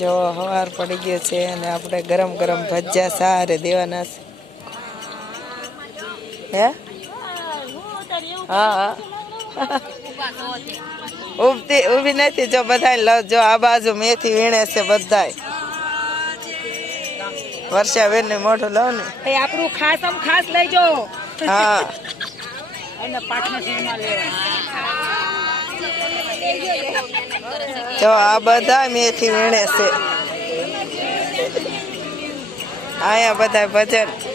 જો હવાર પડી ગયો છે અને આપણે ગરમ ગરમ ભજીયા સારે દેવાના છે. હે? હા હા. ઉભતી ઊભી નથી જો બધા જો આ બાજુ મેથી વીણે છે બધાય. વર્ષાબેન ને મોઢું લઉં ને. આપણું ખાસ આમ ખાસ લેજો. હા. અને પાટના માં લેવા જો આ બધા મેથી વીણે છે. અહીંયા બધા ભજન.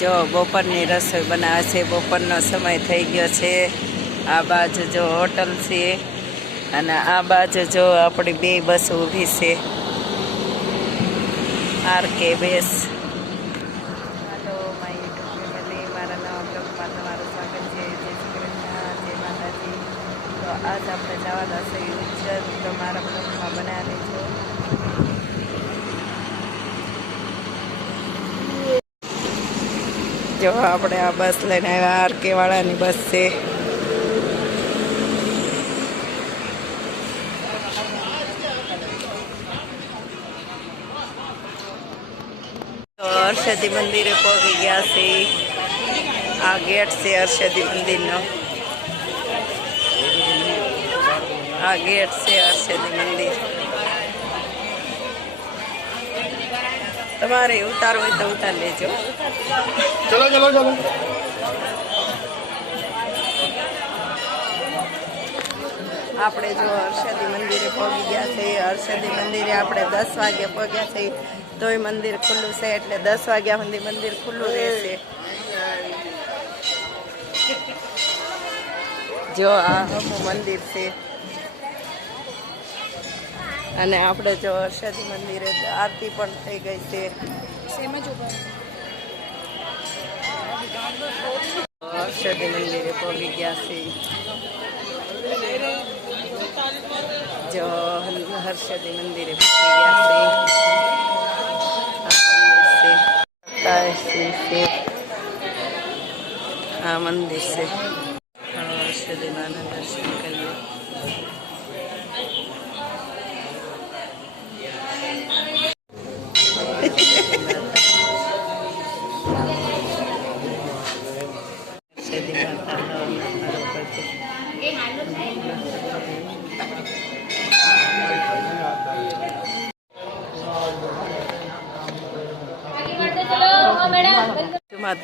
જો બપોરની રસોઈ બનાવે છે, બપોરનો સમય થઈ ગયો છે. આ બાજુ જો હોટલ છે અને આ બાજુ જો આપણી બે બસ ઊભી છે. આર કે બેસ હાલો માય યુટ્યુબ ફેમિલી મારા નવા તમારું સ્વાગત છે. માતાજી. તો આજ આપણે જવાના છે ઉજ્જૈન. તો મારા બ્લોગમાં બનાવી છો જો આપણે આ બસ લઈને આવ્યા આર કે વાળાની બસ છે. હર્ષદી મંદિરે પહોંચી ગયા છે આ ગેટ છે હર્ષદી મંદિરનો. આ ગેટ છે હર્ષદી મંદિર. તમારે ઉતારો હોય તો ઉતાર લેજો. ચલો ચલો ચલો. આપણે જો હર્ષદી મંદિરે પહોંચી ગયા છે. હર્ષદી મંદિરે આપણે દસ વાગે પહોંચ્યા છે. તોય મંદિર ખુલ્લું છે એટલે દસ વાગ્યા સુધી મંદિર ખુલ્લું રહેશે. જો આ હમું મંદિર છે. અને આપણે જો હર્ષદી મંદિરે આરતી પણ થઈ ગઈ છે. હર્ષદી મંદિરે પહોંચી ગયા છે. જો હર્ષદી મંદિરે પહોંચી ગયા છે. આ મંદિર છે. હર્ષદી માના દર્શન કરીએ.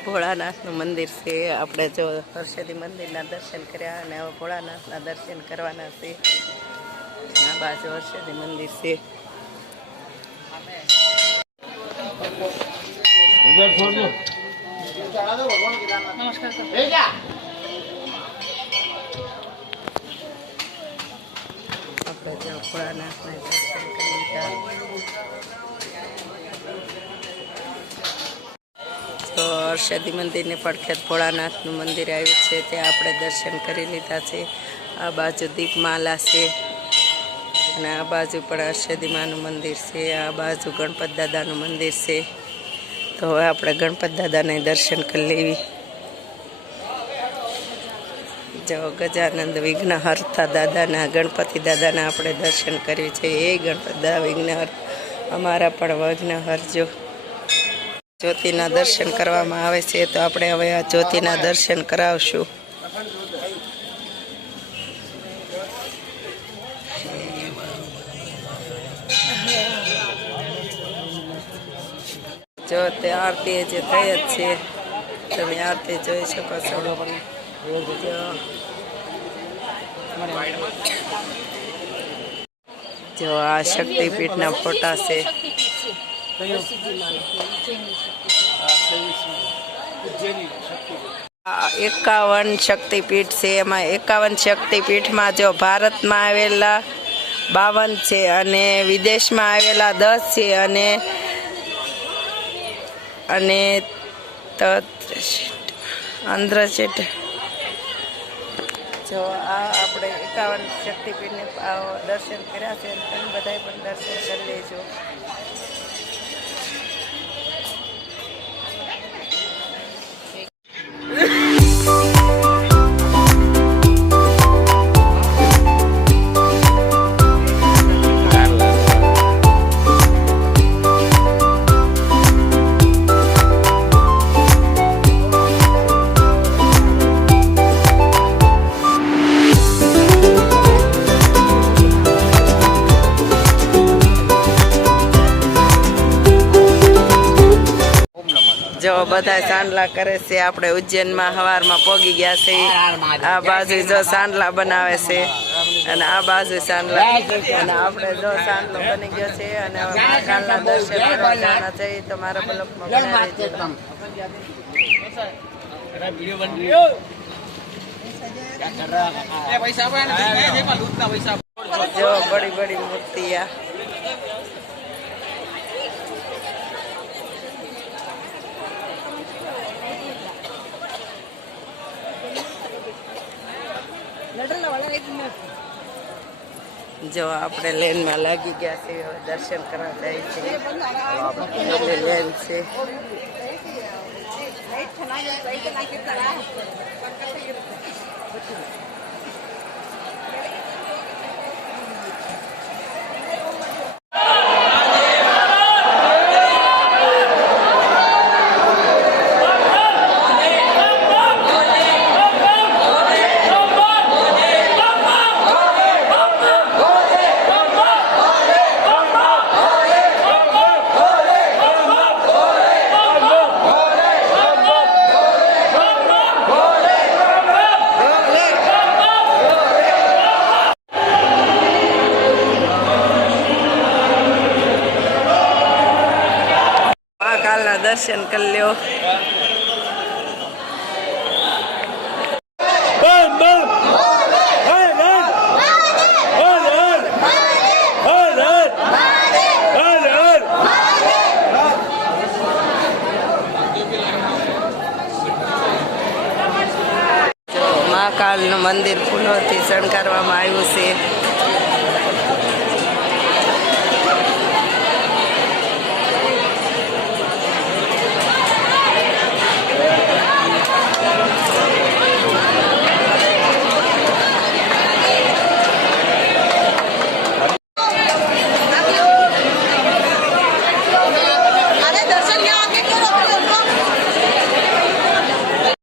ભોળાનાથનું મંદિર છે. આપણે જો હર્ષદી મંદિરના દર્શન કર્યા અને હવે ભોળાનાથના દર્શન કરવાના છે. આ બાજુ હર્ષદી મંદિર છે. આપણે જો ભોળાનાથના દર્શન કરી લીધા તો હર્ષદી મંદિરને પડખેત ભોળાનાથનું મંદિર આવ્યું છે. ત્યાં આપણે દર્શન કરી લીધા છે. આ બાજુ દીપમાલા છે અને આ બાજુ પણ હર્ષદી માનું મંદિર છે. આ બાજુ ગણપત દાદાનું મંદિર છે. તો હવે આપણે ગણપત દાદાને દર્શન કરી લેવી. જો ગજાનંદ વિઘ્નહર્તા દાદાના, ગણપતિ દાદાના આપણે દર્શન કર્યું છે. એ ગણપત વિઘ્નહર, અમારા પણ વિઘ્નહર હરજો જ્યોતિના દર્શન કરવામાં આવે છે, તો આપણે હવે આ જ્યોતિના દર્શન કરાવશું. જો તે આરતી જે થઈ જ છે. તમે આરતી જોઈ શકો છો. જો આ શક્તિપીઠના ફોટા છે. એકાવન શક્તિપીઠ છે. એમાં એકાવન શક્તિપીઠમાં જો ભારતમાં આવેલા બાવન છે અને વિદેશમાં આવેલા દસ છે અને અને આંધ્રચેટ જો આ આપણે એકાવન શક્તિપીઠને આ દર્શન કર્યા છે તમે બધાએ પણ દર્શન કરી લેજો. બધા સાંડલા કરે છે. આપણે ઉજ્જૈનમાં હવારમાં પોગી ગયા છે. આ બાજુ જો સાંડલા બનાવે છે. અને આ બાજુ સાંડલા. અને આપણે જો સાંડલો બની ગયો છે અને મહાકાલના દર્શન કરવા જવાના છે. તો મારા બ્લોકમાં બનાવી. જો બડી બડી મૂર્તિયા. જો આપણે લેનમાં લાગી ગયા છે હવે દર્શન કરવા જાય છે. લેન છે. મહાકાલના દર્શન કરી લ્યો. મહાકાલનું મંદિર ફૂલોથી શણગારવામાં આવ્યું છે.